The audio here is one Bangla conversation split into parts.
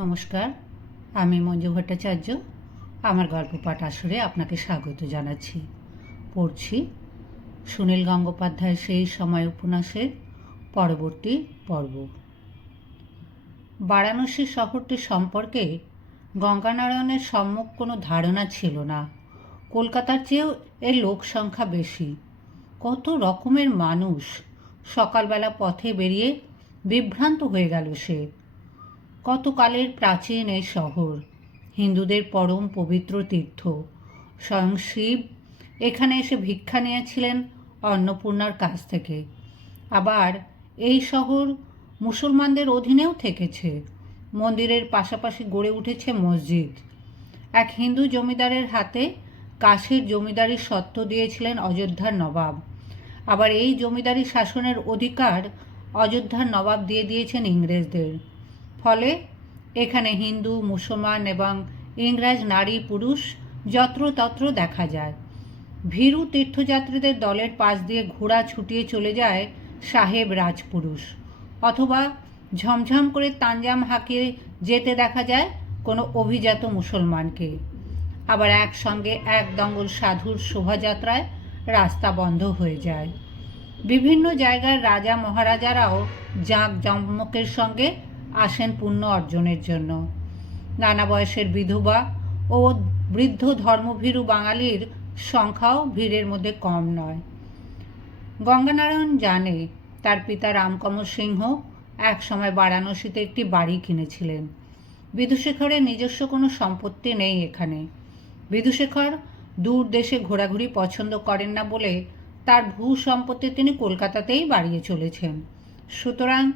নমস্কার, আমি মঞ্জু ভট্টাচার্য। আমার গল্প পাঠ আসরে আপনাকে স্বাগত জানাচ্ছি। পড়ছি সুনীল গঙ্গোপাধ্যায়ের সেই সময় উপন্যাসের পরবর্তী পর্ব। বারাণসী শহরটি সম্পর্কে গঙ্গানারায়ণের সম্মুখ কোনো ধারণা ছিল না। কলকাতার চেয়েও এর লোক সংখ্যা বেশি। কত রকমের মানুষ সকালবেলা পথে বেরিয়ে বিভ্রান্ত হয়ে গেল সে। কতকালের প্রাচীন এই শহর? হিন্দুদের পরম পবিত্র তীর্থ। স্বয়ং শিব এখানে এসে ভিক্ষা নিয়েছিলেন অন্নপূর্ণার কাছ থেকে। আবার এই শহর মুসলমানদের অধীনেও থেকেছে। মন্দিরের পাশাপাশি গড়ে উঠেছে মসজিদ। এক হিন্দু জমিদারের হাতে কাশীর জমিদারি সত্ত্ব দিয়েছিলেন অযোধ্যার নবাব। আবার এই জমিদারি শাসনের অধিকার অযোধ্যার নবাব দিয়ে দিয়েছেন ইংরেজদের। ফলে এখানে হিন্দু, মুসলমান এবং ইংরেজ নারী, পুরুষ যত্রতত্র দেখা যায়। ভীরু তীর্থযাত্রীদের দলের পাশ দিয়ে ঘোড়া ছুটিয়ে চলে যায় সাহেব রাজপুরুষ। অথবা ঝমঝম করে তাঞ্জাম হাঁকিয়ে যেতে দেখা যায় কোনো অভিজাত মুসলমানকে। আবার একসঙ্গে এক দঙ্গল সাধুর শোভাযাত্রায় রাস্তা বন্ধ হয়ে যায়। বিভিন্ন জায়গার রাজা মহারাজারাও জাঁক জমকের সঙ্গে আসেন পুণ্য অর্জনের জন্য। নানা বয়সের বিধবা ও বৃদ্ধ ধর্মভীরু বাঙালির সংখ্যাও ভিড়ের মধ্যে কম নয়। গঙ্গানারায়ণ জানে তার পিতা রামকমল সিংহ এক সময় বারাণসীতে একটি বাড়ি কিনেছিলেন। বিধুশেখরের নিজস্ব কোনো সম্পত্তি নেই এখানে। বিধুশেখর দূর দেশে ঘোরাঘুরি পছন্দ করেন না বলে তার ভূ সম্পত্তি তিনি কলকাতাতেই বাড়িয়ে চলেছেন। সুতরাং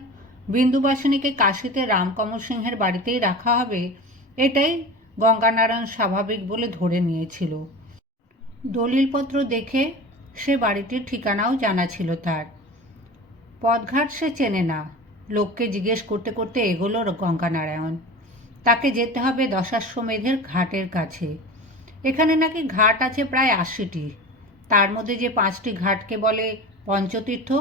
বিন্দুবাসিনীকে কাশিতে রামকমল সিংহের বাড়িতেই রাখা হবে, এটাই গঙ্গানারায়ণ স্বাভাবিক বলে ধরে নিয়েছিল। দলিলপত্র দেখে সে বাড়িটির ঠিকানাও জানা ছিল তার। পদঘাট সে চেনে না। লোককে জিজ্ঞেস করতে করতে এগোলো গঙ্গানারায়ণ। তাকে যেতে হবে দশাশ্বমেধের ঘাটের কাছে। এখানে নাকি ঘাট আছে প্রায় আশিটি। তার মধ্যে যে পাঁচটি ঘাটকে বলে পঞ্চতীর্থ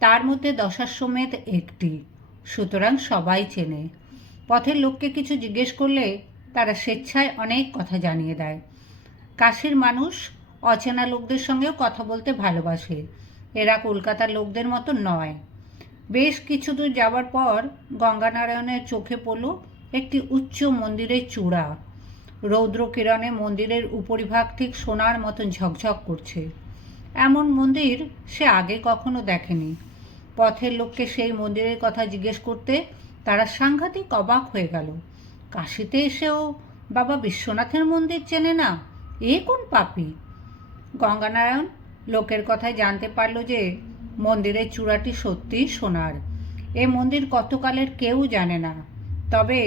তার মধ্যে দশাশ্বমেধ একটি। সুতরাং সবাই চেনে। পথের লোককে কিছু জিজ্ঞেস করলে তারা স্বেচ্ছায় অনেক কথা জানিয়ে দেয়। কাশীর মানুষ অচেনা লোকদের সঙ্গেও কথা বলতে ভালোবাসে। এরা কলকাতার লোকদের মতো নয়। বেশ কিছু দূর যাওয়ার পর গঙ্গানারায়ণের চোখে পড়ল একটি উচ্চ মন্দিরের চূড়া। রৌদ্র কিরণে মন্দিরের উপরিভাগ ঠিক সোনার মতন ঝকঝক করছে। এমন মন্দির সে আগে কখনো দেখেনি। পথের লোককে সেই মন্দিরের কথা জিজ্ঞেস করতে তারা সাংঘাতিক অবাক হয়ে গেল। কাশিতে এসেও বাবা বিশ্বনাথের মন্দির চেনে না? এ কোন পাপি? গঙ্গানারায়ণ লোকের কথায় জানতে পারল যে মন্দিরের চূড়াটি সত্যিই সোনার। এ মন্দির কতকালের কেউ জানে না। তবে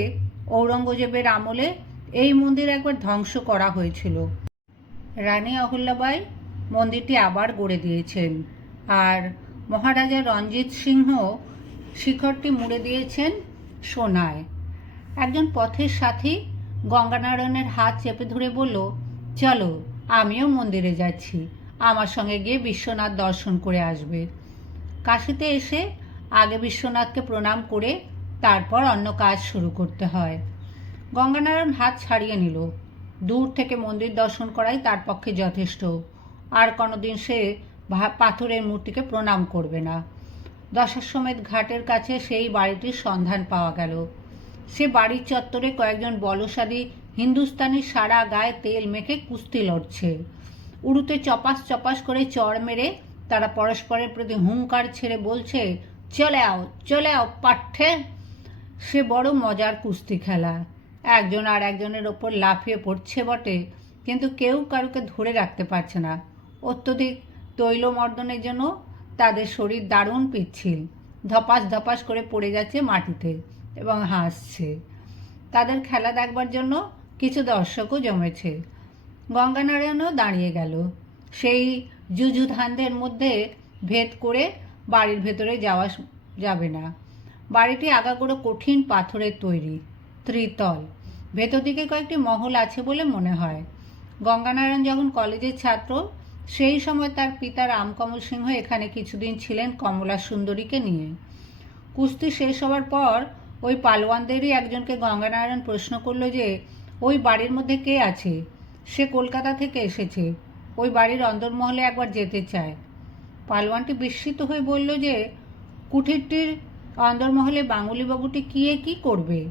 ঔরঙ্গজেবের আমলে এই মন্দির একবার ধ্বংস করা হয়েছিল। রানী অহল্যাবাই মন্দিরটি আবার গড়ে দিয়েছেন। আর মহারাজা রঞ্জিত সিংহ শিখরটি মুড়ে দিয়েছেন সোনায়। একজন পথের সাথী গঙ্গানারায়ণের হাত চেপে ধরে বলল, চলো, আমিও মন্দিরে যাচ্ছি। আমার সঙ্গে গিয়ে বিশ্বনাথ দর্শন করে আসবে। কাশিতে এসে আগে বিশ্বনাথকে প্রণাম করে তারপর অন্য কাজ শুরু করতে হয়। গঙ্গানারায়ণ হাত ছাড়িয়ে নিল। দূর থেকে মন্দির দর্শন করাই তার পক্ষে যথেষ্ট। আর কোনোদিন সে পাথরের মূর্তিকে প্রণাম করবে না। দশাশ্বমেধ ঘাটের কাছে সেই বাড়িটির সন্ধান পাওয়া গেল। সে বাড়ির চত্বরে কয়েকজন বলসাদী হিন্দুস্তানি সারা গায়ে তেল মেখে কুস্তি লড়ছে। উড়ুতে চপাস চপাস করে চড় মেরে তারা পরস্পরের প্রতি হুঙ্কার ছেড়ে বলছে, চলে আও চলে আও পাঠ্যে। সে বড় মজার কুস্তি খেলা। একজন আর একজনের ওপর লাফিয়ে পড়ছে বটে, কিন্তু কেউ কারুকে ধরে রাখতে পারছে না। অত্যধিক তৈলমর্দনের জন্য তাদের শরীর দারুণ পিচ্ছিল। ধপাস ধপাস করে পড়ে যাচ্ছে মাটিতে এবং হাসছে। তাদের খেলা দেখবার জন্য কিছু দর্শকও জমেছে। গঙ্গানারায়ণও দাঁড়িয়ে গেল। সেই যুযুধানদের মধ্যে ভেদ করে বাড়ির ভেতরে যাওয়া যাবে না। বাড়িটি আগাগোড়ো কঠিন পাথরের তৈরি, ত্রিতল। ভেতর দিকে কয়েকটি মহল আছে বলে মনে হয়। গঙ্গানারায়ণ যখন কলেজের ছাত্র সেই সময় তার পিতা রামকমল সিংহ এখানে কিছুদিন ছিলেন কমলা সুন্দরীকে নিয়ে। কুস্তি শেষ হওয়ার পর ওই পালোয়ানদেরই একজনকে গঙ্গানারায়ণ প্রশ্ন করল যে, ওই বাড়ির মধ্যে কে আছে? সে কলকাতা থেকে এসেছে। ওই বাড়ির অন্দরমহলে একবার যেতে চায়। পালোয়ানটি বিস্মিত হয়ে বলল যে, কুঠিরটির অন্দরমহলে বাঙুলিবাবুটি গিয়ে কী করবে?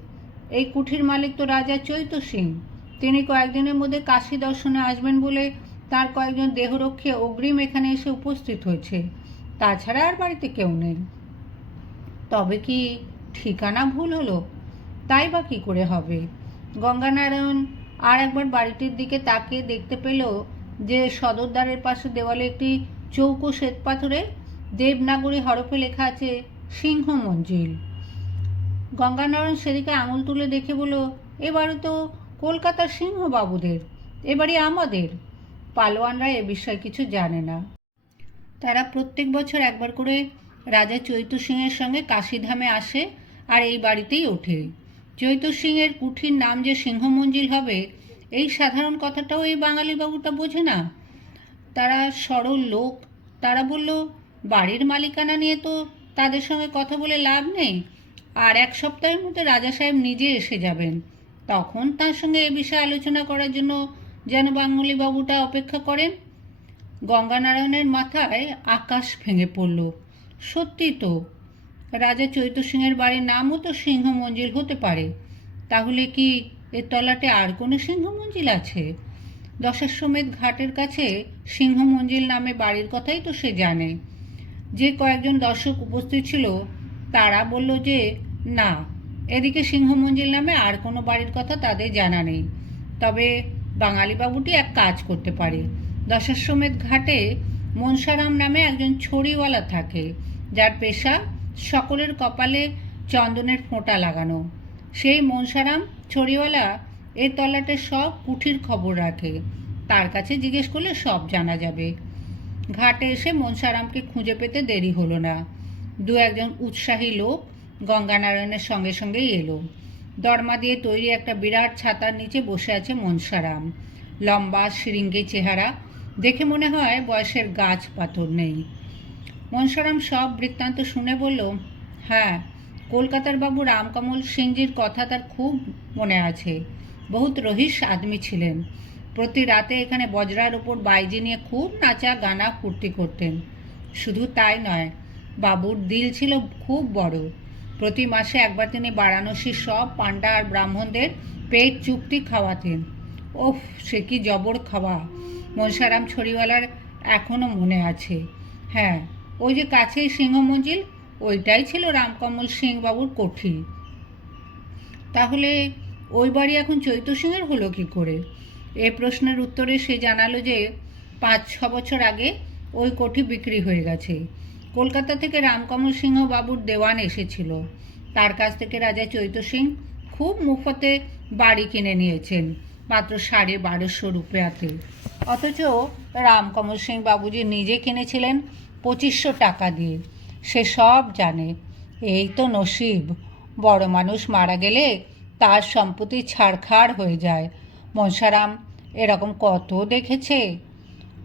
এই কুঠির মালিক তো রাজা চৈত সিং। তিনি কয়েকদিনের মধ্যে কাশী দর্শনে আসবেন বলে তার কয়েকজন দেহরক্ষী অগ্রিম এখানে এসে উপস্থিত হয়েছে। তাছাড়া আর বাড়িতে কেউ নেই। তবে কি ঠিকানা ভুল হলো? তাই বা কী করে হবে? গঙ্গানারায়ণ আর একবার বাড়িটির দিকে তাকিয়ে দেখতে পেল যে সদরদ্বারের পাশে দেওয়ালে একটি চৌকো শ্বেত পাথরে দেবনাগরী হরফে লেখা আছে সিংহ মঞ্জিল। গঙ্গানারায়ণ সেদিকে আঙুল তুলে দেখে বলল, এবারে তো কলকাতার সিংহবাবুদের, এবারে আমাদের। পালোয়ানরা এ বিষয়ে কিছু জানে না। তারা প্রত্যেক বছর একবার করে রাজা চৈত সিংয়ের সঙ্গে কাশীধামে আসে আর এই বাড়িতেই ওঠে। চৈত সিংয়ের কুঠির নাম যে সিংহ মঞ্জিল হবে, এই সাধারণ কথাটাও এই বাঙালি বাবুটা বোঝে না। তারা সরল লোক, তারা বলল, বাড়ির মালিকানা নিয়ে তো তাদের সঙ্গে কথা বলে লাভ নেই। আর এক সপ্তাহের মধ্যে রাজা সাহেব নিজে এসে যাবেন। তখন তার সঙ্গে এ বিষয়ে আলোচনা করার জন্য যেন বাবুটা অপেক্ষা করেন। গঙ্গানারায়ণের মাথায় আকাশ ভেঙে পড়ল। সত্যি তো, রাজা চৈত সিংহের বাড়ির নামও তো সিংহ মঞ্জিল হতে পারে। তাহলে কি এর তলাটে আর কোনো সিংহ মঞ্জিল আছে? দশাশ্বমেধ ঘাটের কাছে সিংহ মঞ্জিল নামে বাড়ির কথাই তো সে জানে। যে কয়েকজন দর্শক উপস্থিত ছিল, তারা বলল যে, না, এদিকে সিংহ মঞ্জিল নামে আর কোনো বাড়ির কথা তাদের জানা নেই। তবে বাঙালি বাবুটি এক কাজ করতে পারে। দশাশ্বমেধ ঘাটে মনসারাম নামে একজন ছড়িওয়ালা থাকে, যার পেশা সকলের কপালে চন্দনের ফোঁটা লাগানো। সেই মনসারাম ছড়িওয়ালা এর তলাটে সব কুঠির খবর রাখে, তার কাছে জিজ্ঞেস করলে সব জানা যাবে। ঘাটে এসে মনসারামকে খুঁজে পেতে দেরি হলো না। দু একজন উৎসাহী লোক গঙ্গানারায়ণের সঙ্গে সঙ্গেই এলো। দরমা দিয়ে তৈরি একটা বিরাট ছাতার নিচে বসে আছে মনসারাম। লম্বা, শৃঙ্গি চেহারা। দেখে মনে হয় বয়সের গাছ পাথর নেই। মনসারাম সব বৃত্তান্ত শুনে বলল হ্যাঁ কলকাতার বাবু রামকমল সিংজির কথা তার খুব মনে আছে। বহুত রহিস আদমি ছিলেন। প্রতি রাতে এখানে বজরার ওপর বাইজি নিয়ে খুব নাচা, গানা ফুর্তি করতেন। শুধু তাই নয়, বাবুর দিল ছিল খুব বড়। প্রতি মাসে একবার তিনি বারাণসীর সব পাণ্ডা আর ব্রাহ্মণদের পেট চুক্তি খাওয়াতেন ওফ, সে কি জবর খাওয়া। মনসারাম ছড়িওয়ালার এখনও মনে আছে। হ্যাঁ ওই যে কাছেই সিংহ মঞ্জিল, ওইটাই ছিল রামকমল সিং বাবুর কোঠি। তাহলে ওই বাড়ি এখন চৈত সিংয়ের হলো কি করে? এ প্রশ্নের উত্তরে সে জানালো যে পাঁচ ছ বছর আগে ওই কোঠি বিক্রি হয়ে গেছে। কলকাতা থেকে রামকমল সিংহ বাবুর দেওয়ান এসেছিল। তার কাছ থেকে রাজা চৈত সিং খুব মুফতে বাড়ি কিনে নিয়েছেন, মাত্র সাড়ে বারোশো রুপিয়াতে। অথচ রামকমল সিং বাবুজি নিজে কিনেছিলেন পঁচিশশো টাকা দিয়ে, সে সব জানে। এই তো নসিব, বড় মানুষ মারা গেলে তার সম্পত্তি ছাড়খাড় হয়ে যায়। মনসারাম এরকম কত দেখেছে?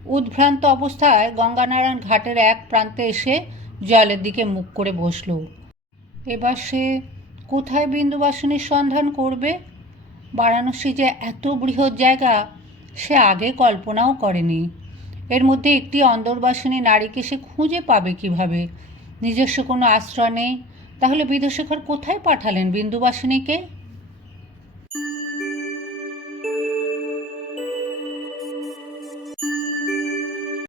উদ্ভ্রান্ত অবস্থায় গঙ্গানারায়ণ ঘাটের এক প্রান্তে এসে জলের দিকে মুখ করে বসল। এবার সে কোথায় বিন্দুবাসিনীর সন্ধান করবে? বারাণসী যে এত বৃহৎ জায়গা, সে আগে কল্পনাও করেনি। এর মধ্যে একটি অন্দরবাসিনী নারীকে সে খুঁজে পাবে কীভাবে? নিজস্ব কোনো আশ্রয় নেই। তাহলে বিধুশেখর কোথায় পাঠালেন বিন্দুবাসিনীকে?